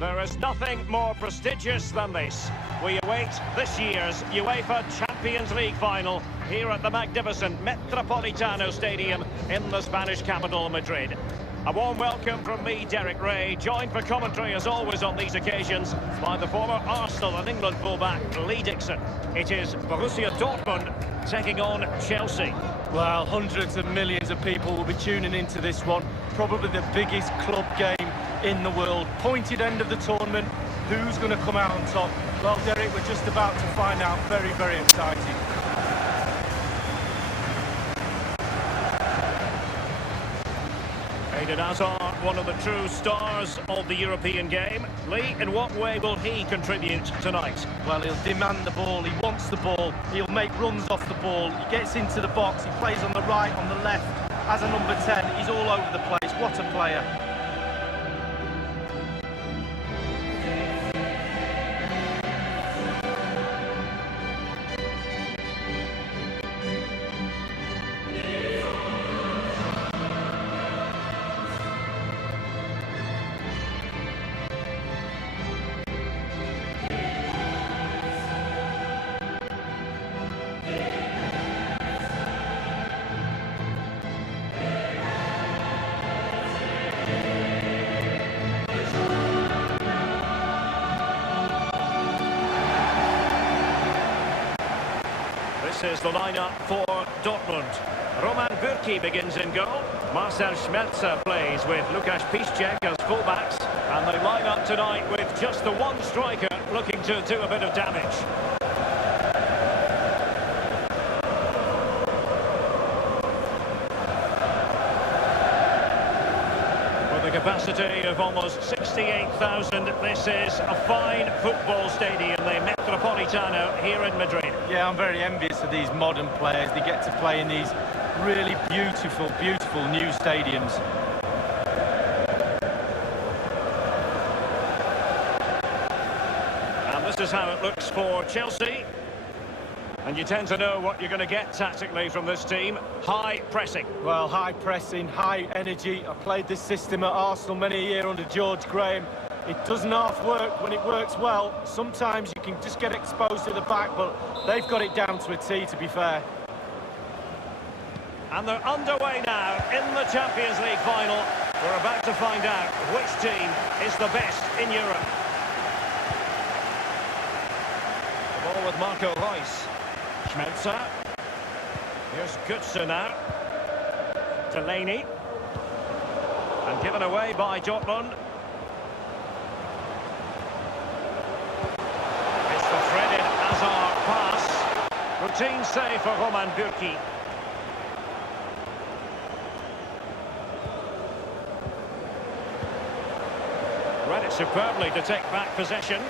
There is nothing more prestigious than this. We await this year's UEFA Champions League final here at the magnificent Metropolitano Stadium in the Spanish capital, Madrid. A warm welcome from me, Derek Ray, joined for commentary as always on these occasions by the former Arsenal and England fullback Lee Dixon. It is Borussia Dortmund taking on Chelsea. Well, hundreds of millions of people will be tuning into this one. Probably the biggest club game in the world. Pointed end of the tournament. Who's going to come out on top? Well, Derek, we're just about to find out. Very, very exciting. Eden Hazard, one of the true stars of the European game. Lee, in what way will he contribute tonight? Well, he'll demand the ball. He wants the ball. He'll make runs off the ball. He gets into the box. He plays on the right, on the left. As a number 10, he's all over the place. What a player. This is the lineup for Dortmund. Roman Bürki begins in goal. Marcel Schmelzer plays with Lukasz Piszczek as fullbacks. And they line up tonight with just the one striker looking to do a bit of damage. With a capacity of almost 68,000, this is a fine football stadium, the Metropolitano here in Madrid. Yeah, I'm very envious of these modern players. They get to play in these really beautiful, beautiful new stadiums. And this is how it looks for Chelsea. And you tend to know what you're going to get tactically from this team. High pressing. Well, high pressing, high energy. I played this system at Arsenal many a year under George Graham. It doesn't half work when it works well. Sometimes you can just get exposed to the back, but they've got it down to a T, to be fair. And they're underway now in the Champions League final. We're about to find out which team is the best in Europe. The ball with Marco Reus. Schmelzer. Here's Götze now. Delaney. And given away by Dortmund. It's the threaded Hazard pass. Routine save for Roman Bürki. Read it superbly to take back possession.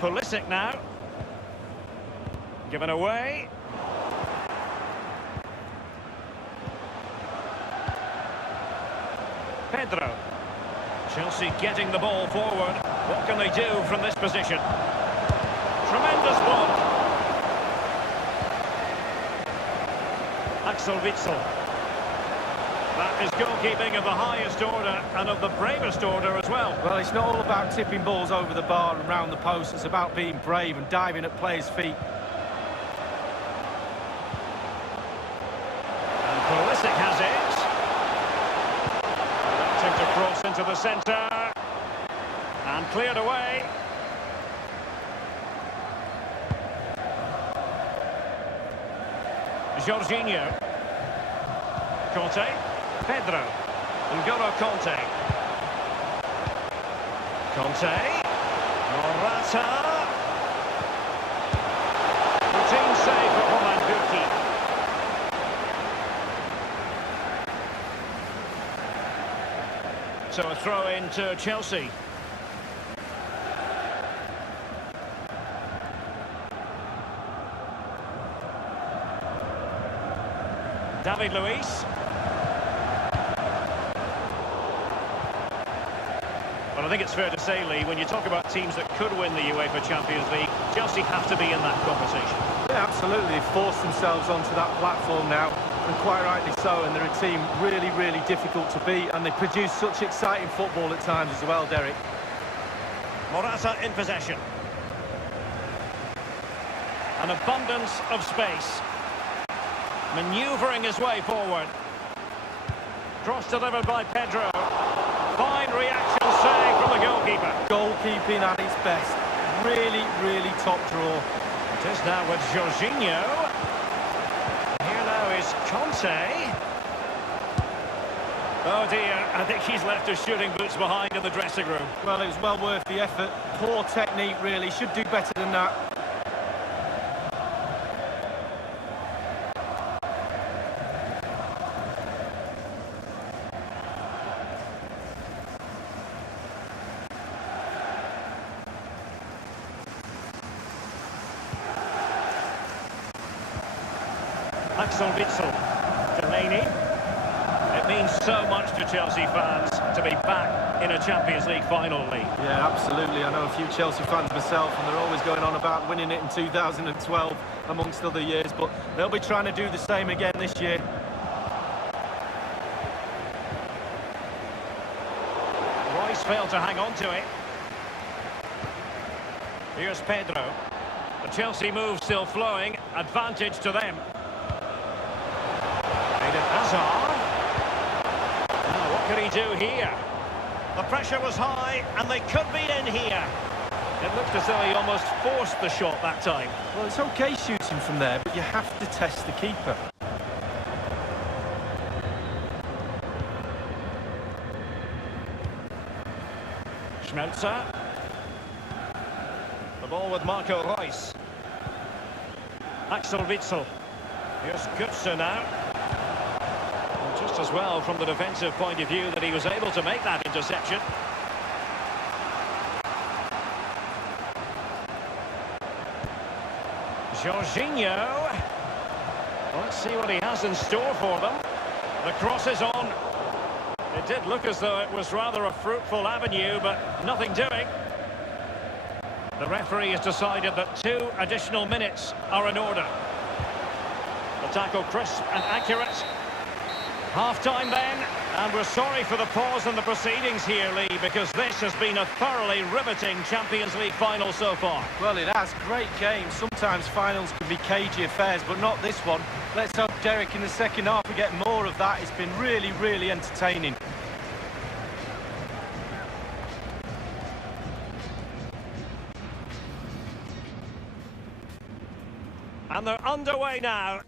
Pulisic now. Given away. Pedro. Chelsea getting the ball forward. What can they do from this position? Tremendous ball. Axel Witsel. That is goalkeeping of the highest order and of the bravest order as well. Well, it's not all about tipping balls over the bar and round the post. It's about being brave and diving at players' feet. And Pulisic has it. Attempting to cross into the centre. And cleared away. Jorginho. Conte. Pedro. N'Golo Conte. Conte. Morata. Routine save for Roman Bürki. So a throw in to Chelsea. David Luiz. Well, I think it's fair to say, Lee, when you talk about teams that could win the UEFA Champions League, Chelsea have to be in that conversation. Yeah, absolutely. They've forced themselves onto that platform now. and quite rightly so, and they're a team really, really difficult to beat, and they produce such exciting football at times as well, Derek. Morata in possession. An abundance of space. Manoeuvring his way forward. Cross delivered by Pedro. Fine reaction save from the goalkeeper. Goalkeeping at its best. Really, really top draw. It is now with Jorginho. Here now is Conte. Oh dear, I think he's left his shooting boots behind in the dressing room. Well, it was well worth the effort. Poor technique, really. Should do better than that. Axel Witsel. Delaney. It means so much to Chelsea fans to be back in a Champions League final, Lee. Yeah, absolutely. I know a few Chelsea fans myself, and they're always going on about winning it in 2012, amongst other years, but they'll be trying to do the same again this year. Royce failed to hang on to it. Here's Pedro. The Chelsea move still flowing. Advantage to them. Hazard. Now, what could he do here? The pressure was high, and they could be in here. It looked as though he almost forced the shot that time. Well, it's okay shooting from there, but you have to test the keeper. Schmelzer. The ball with Marco Reus. Axel Witsel. Here's Götze now. Just as well from the defensive point of view that he was able to make that interception. Jorginho. Let's see what he has in store for them. The cross is on. It did look as though it was rather a fruitful avenue, but nothing doing. The referee has decided that 2 additional minutes are in order. The tackle crisp and accurate. Half-time then, and we're sorry for the pause in the proceedings here, Lee, because this has been a thoroughly riveting Champions League final so far. Well, it has. Great game. Sometimes finals can be cagey affairs, but not this one. Let's hope, Derek, in the second half we get more of that. It's been really, really entertaining. And they're underway now.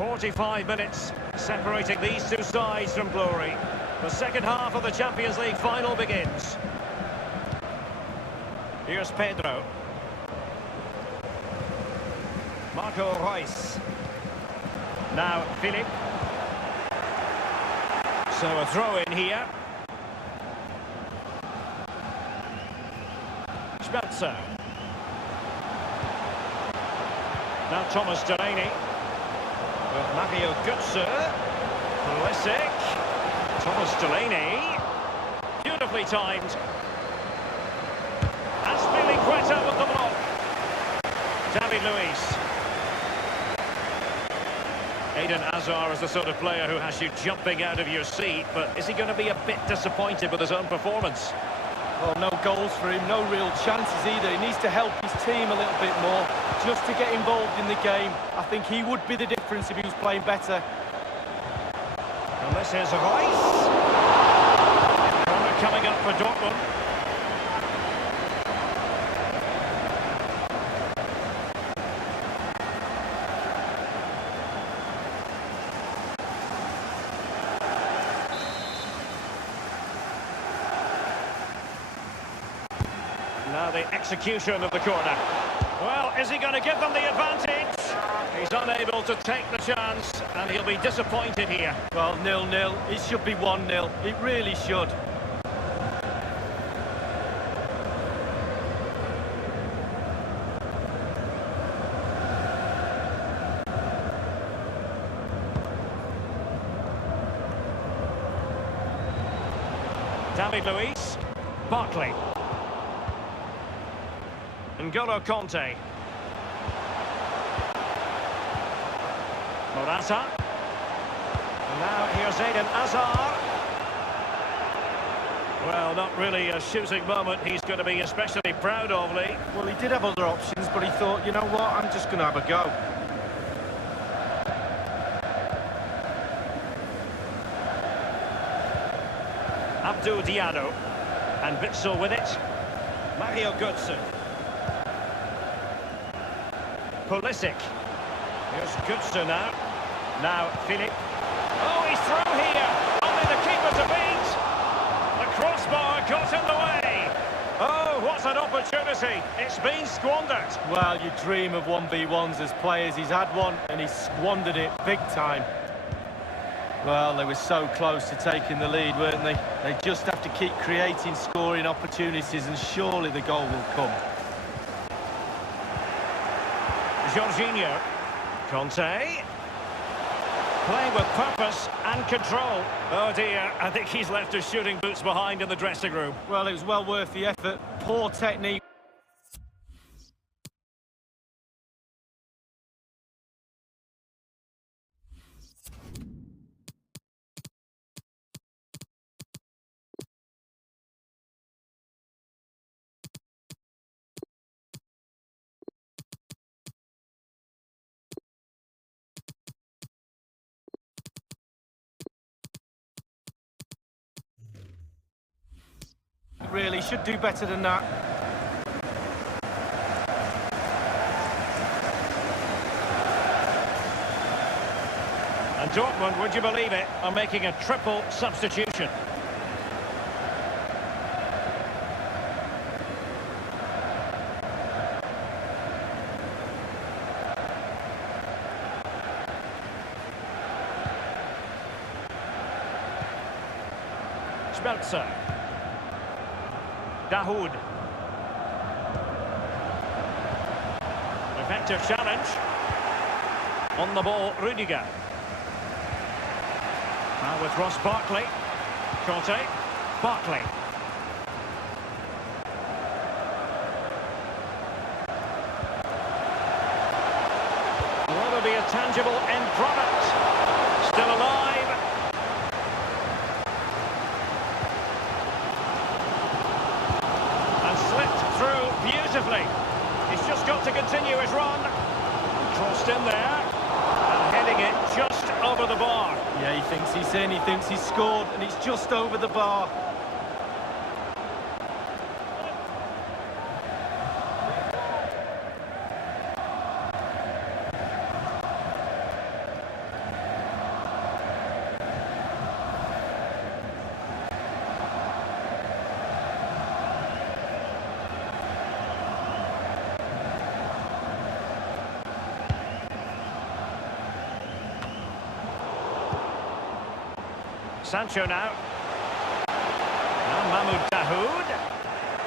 "45 minutes separating these two sides from glory. The second half of the Champions League final begins. Here's Pedro. Marco Reus. Now Philip. So a throw in here. Schmelzer. Now Thomas Delaney. With Mario Götze. Basilisk. Thomas Delaney. Beautifully timed. Azpilicueta with the block. David Luiz. Eden Hazard is the sort of player who has you jumping out of your seat, but is he going to be a bit disappointed with his own performance? Well, no goals for him, no real chances either. He needs to help his team a little bit more, just to get involved in the game. I think he would be the difference if he was playing better. And this is Reus. Corner coming up for Dortmund. Now the execution of the corner. Well, is he going to give them the advantage? He's unable to take the chance, and he'll be disappointed here. Well, 0-0. It should be 1-0. It really should. David Luiz. Barkley. N'Golo Conte. Morata. And now here's Eden Hazard. Well, not really a shooting moment he's going to be especially proud of, Lee. Well, he did have other options, but he thought, you know what, I'm just going to have a go. Abdou Diallo. And Witsel with it. Mario Götze. Pulisic. Here's Götze now. Now Philip. Oh, he's through here. Only the keeper to beat. The crossbar got in the way. Oh, what an opportunity. It's been squandered. Well, you dream of 1v1s as players. He's had one and he's squandered it big time. Well, they were so close to taking the lead, weren't they? They just have to keep creating scoring opportunities and surely the goal will come. Jorginho. Conte. Playing with purpose and control. Oh dear, I think he's left his shooting boots behind in the dressing room. Well, it was well worth the effort. Poor technique. Really should do better than that. And Dortmund, would you believe it, are making a triple substitution. Schmelzer. Dahoud. Effective challenge. On the ball, Rudiger. Now with Ross Barkley. Conte. Barkley. Will there be a tangible end product? Still alive. Beautifully. He's just got to continue his run. Crossed in there. And heading it just over the bar. Yeah, he thinks he's in, he thinks he's scored, and it's just over the bar. Sancho now. And Mahmoud Dahoud.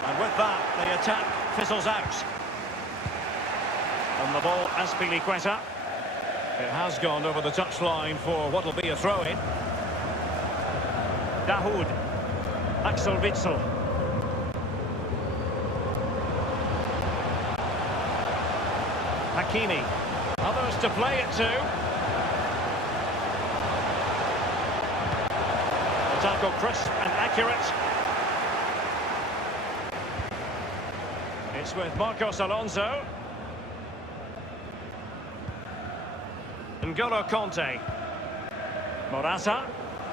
And with that, the attack fizzles out. On the ball, Azpilicueta. It has gone over the touchline for what will be a throw-in. Dahoud. Axel Witsel. Hakimi. Others to play it to. Tackle crisp and accurate. It's with Marcos Alonso. N'Golo Conte. Morata.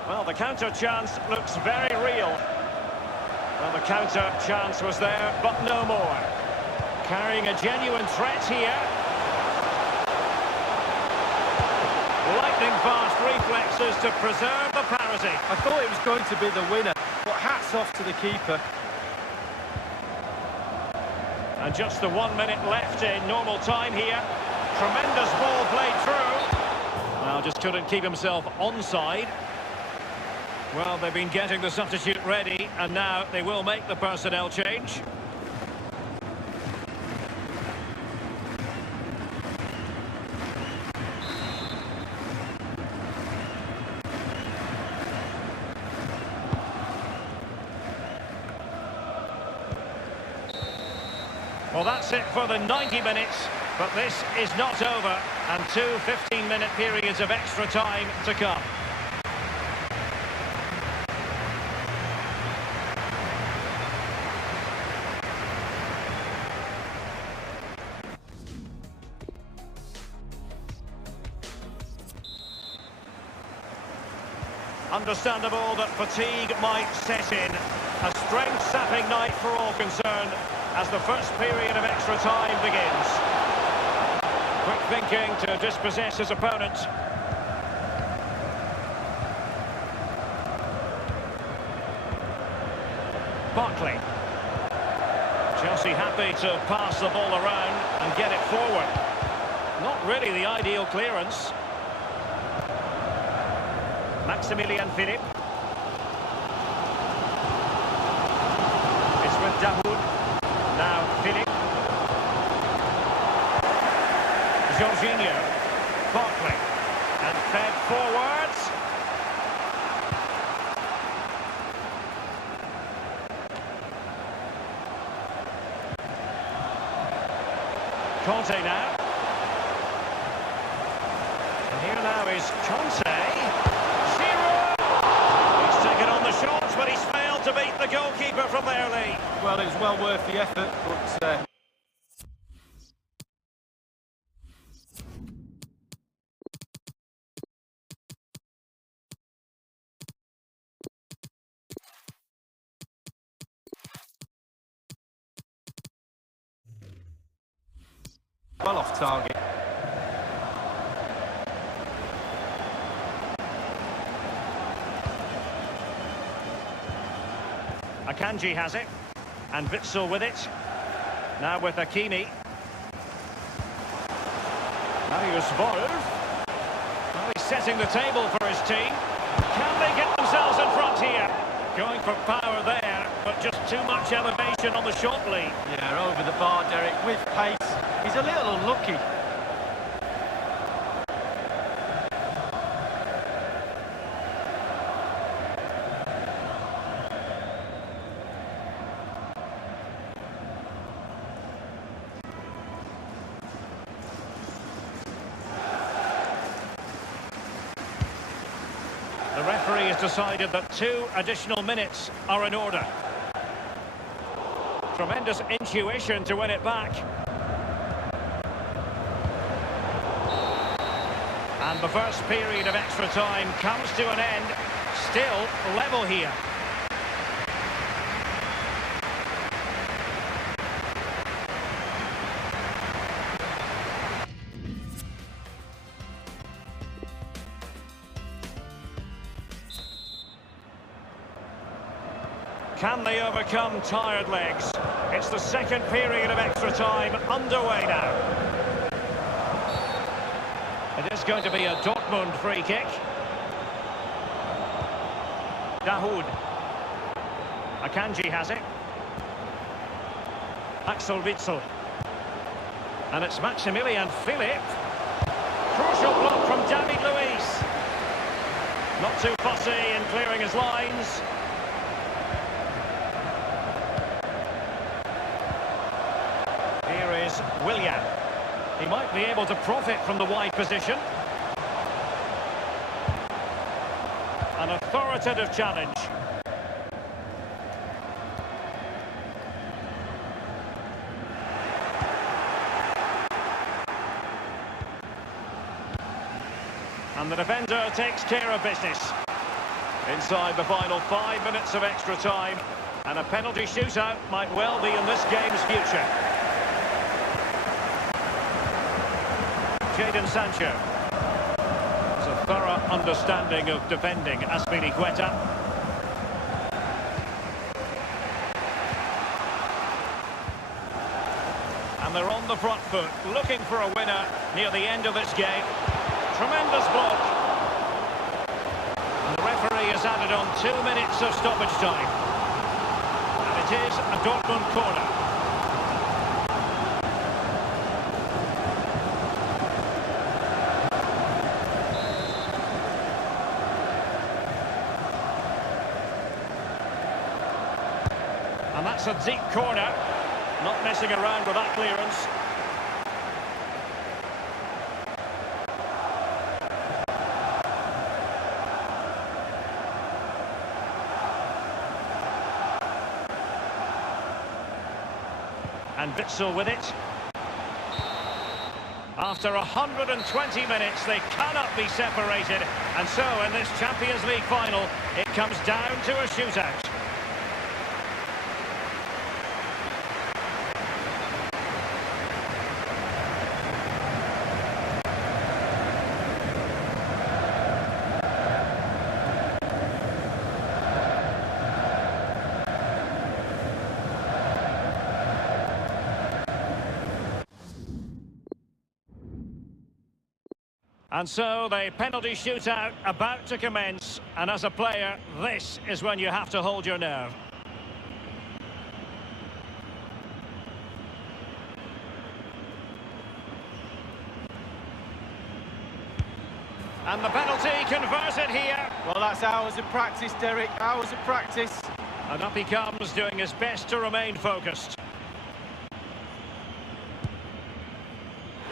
Well, the counter chance looks very real. Well, the counter chance was there, but no more. Carrying a genuine threat here. Lightning fast reflexes to preserve the parity. I thought it was going to be the winner, but hats off to the keeper. And just the 1 minute left in normal time here. Tremendous ball played through. Well, just couldn't keep himself onside. Well, they've been getting the substitute ready, and now they will make the personnel change. Well, that's it for the 90 minutes, but this is not over, and two 15-minute periods of extra time to come. Understandable that fatigue might set in. A strength-sapping night for all concerned as the first period of extra time begins. Quick thinking to dispossess his opponent. Barkley. Chelsea happy to pass the ball around and get it forward. Not really the ideal clearance. Maximilian Philipp. It's with Dahoud. Now Philipp. Jorginho. Barkley. And fed forwards. Conte now. And here now is Conte. Shots, but he's failed to beat the goalkeeper from there, Lee. Well, it was well worth the effort, but... well off target. Akanji has it, and Witsel with it. Now with Hakimi. Marius Wolf. Well, he's setting the table for his team. Can they get themselves in front here? Going for power there, but just too much elevation on the shot lead. Yeah, over the bar, Derek, with pace. He's a little unlucky. The referee has decided that 2 additional minutes are in order. Tremendous intuition to win it back. And the first period of extra time comes to an end. Still level here. Can they overcome tired legs? It's the second period of extra time underway now. It is going to be a Dortmund free kick. Dahoud. Akanji has it. Axel Witsel. And it's Maximilian Philipp. Crucial block from David Luiz. Not too fussy in clearing his lines. Willian. He might be able to profit from the wide position. An authoritative challenge. And the defender takes care of business. Inside the final 5 minutes of extra time. And a penalty shootout might well be in this game's future. Jadon Sancho. It's a thorough understanding of defending Azpilicueta. And they're on the front foot, looking for a winner near the end of this game. Tremendous block. And the referee has added on 2 minutes of stoppage time. And it is a Dortmund corner. And that's a deep corner. Not messing around with that clearance. And Witsel with it. After 120 minutes, they cannot be separated. And so, in this Champions League final, it comes down to a shootout. And so the penalty shootout about to commence, and as a player, this is when you have to hold your nerve. And the penalty converted here. Well, that's hours of practice, Derek, hours of practice. And up he comes, doing his best to remain focused.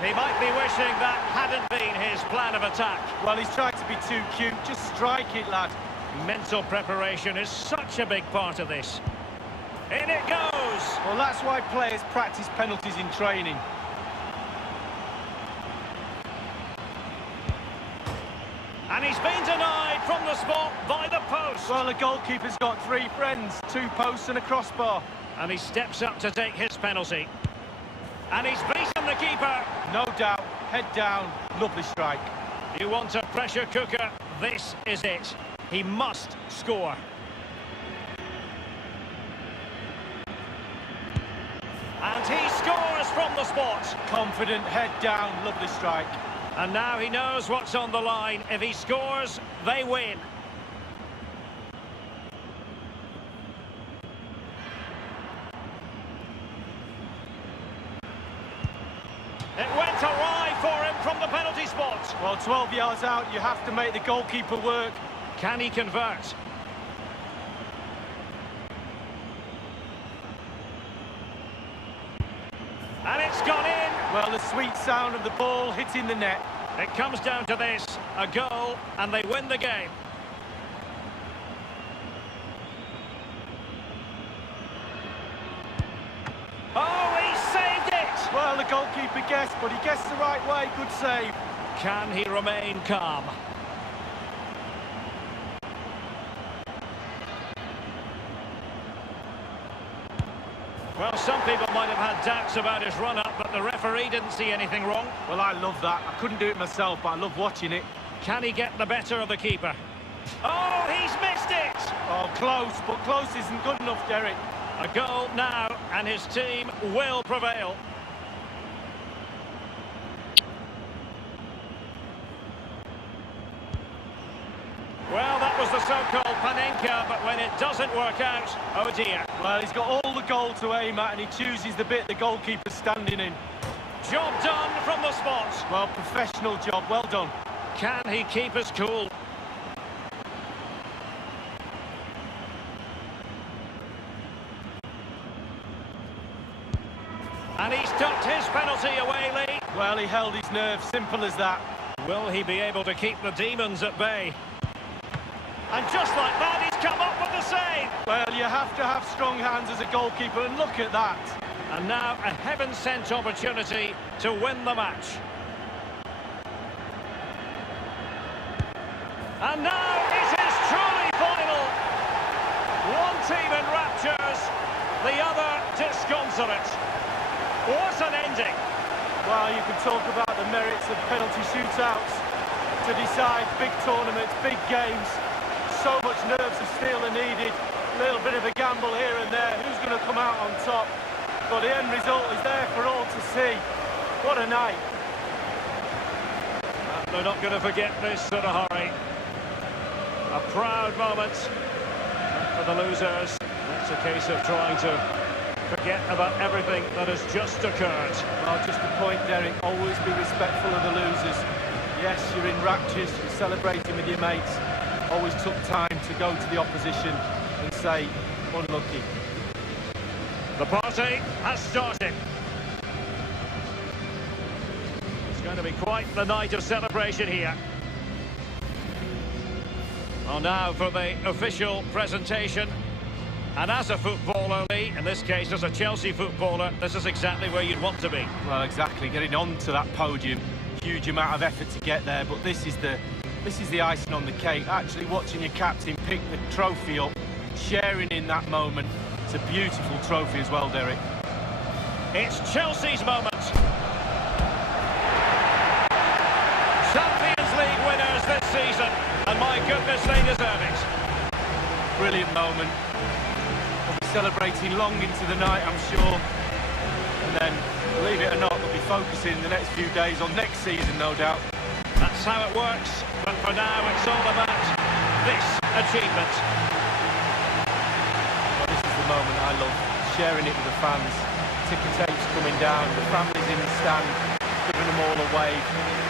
He might be wishing that hadn't been his plan of attack. Well, he's trying to be too cute. Just strike it, lad. Mental preparation is such a big part of this. In it goes! Well, that's why players practice penalties in training. And he's been denied from the spot by the post. Well, the goalkeeper's got three friends, 2 posts and a crossbar. And he steps up to take his penalty. And he's beaten the keeper. No doubt, head down, lovely strike. You want a pressure cooker, this is it. He must score. And he scores from the spot. Confident, head down, lovely strike. And now he knows what's on the line. If he scores, they win. It went awry for him from the penalty spot. Well, 12 yards out, you have to make the goalkeeper work. Can he convert? And it's gone in. Well, the sweet sound of the ball hitting the net. It comes down to this, a goal, and they win the game. Oh, he saved it! Well, the goalkeeper guessed, but he guessed the right way. Good save. Can he remain calm? Well, some people might have had doubts about his run-up, but the referee didn't see anything wrong. Well, I love that. I couldn't do it myself, but I love watching it. Can he get the better of the keeper? Oh, he's missed it! Oh, close, but close isn't good enough, Derek. A goal now, and his team will prevail. Well, that was the so-called Panenka, but when it doesn't work out, oh dear. Well, he's got all the goal to aim at, and he chooses the bit the goalkeeper's standing in. Job done from the spot. Well, professional job, well done. Can he keep us cool? And he's tucked his penalty away, Lee. Well, he held his nerve, simple as that. Will he be able to keep the demons at bay? And just like that, he's come up with the save. Well, you have to have strong hands as a goalkeeper, and look at that. And now a heaven-sent opportunity to win the match. And now it is truly final. One team in raptures, the other disconsolate. What an ending. Well, you can talk about the merits of penalty shootouts to decide big tournaments, big games. So much nerves of steel are needed. A little bit of a gamble here and there. Who's going to come out on top? But the end result is there for all to see. What a night. They're not going to forget this in a hurry. A proud moment for the losers. It's a case of trying to forget about everything that has just occurred. Well, just a point, Derek. Always be respectful of the losers. Yes, you're in raptures. You're celebrating with your mates. Always took time to go to the opposition and say, unlucky. The party has started. It's going to be quite the night of celebration here. Well, now for the official presentation. And as a footballer, Lee, in this case as a Chelsea footballer, this is exactly where you'd want to be. Well, exactly, getting onto that podium, huge amount of effort to get there, but this is the icing on the cake. Actually watching your captain pick the trophy up, sharing in that moment. It's a beautiful trophy as well, Derek. It's Chelsea's moment. Champions League winners this season, and my goodness, they deserve it. Brilliant moment. We'll be celebrating long into the night, I'm sure. And then, believe it or not, we'll be focusing the next few days on next season, no doubt. That's how it works, but for now it's all about this achievement. Well, this is the moment I love, sharing it with the fans. Ticker tapes coming down, the families in the stand, giving them all a wave.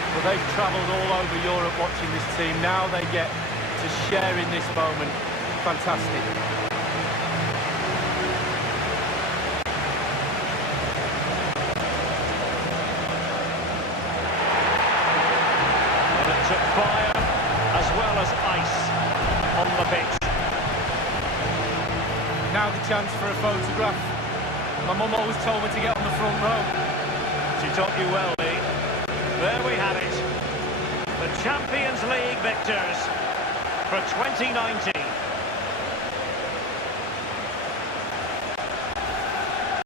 Well, they've travelled all over Europe watching this team. Now they get to share in this moment. Fantastic. Well, it took fire as well as ice on the pitch. Now the chance for a photograph. My mum always told me to get on the front row. She taught you well, Lee. There we have it. The Champions League victors for 2019.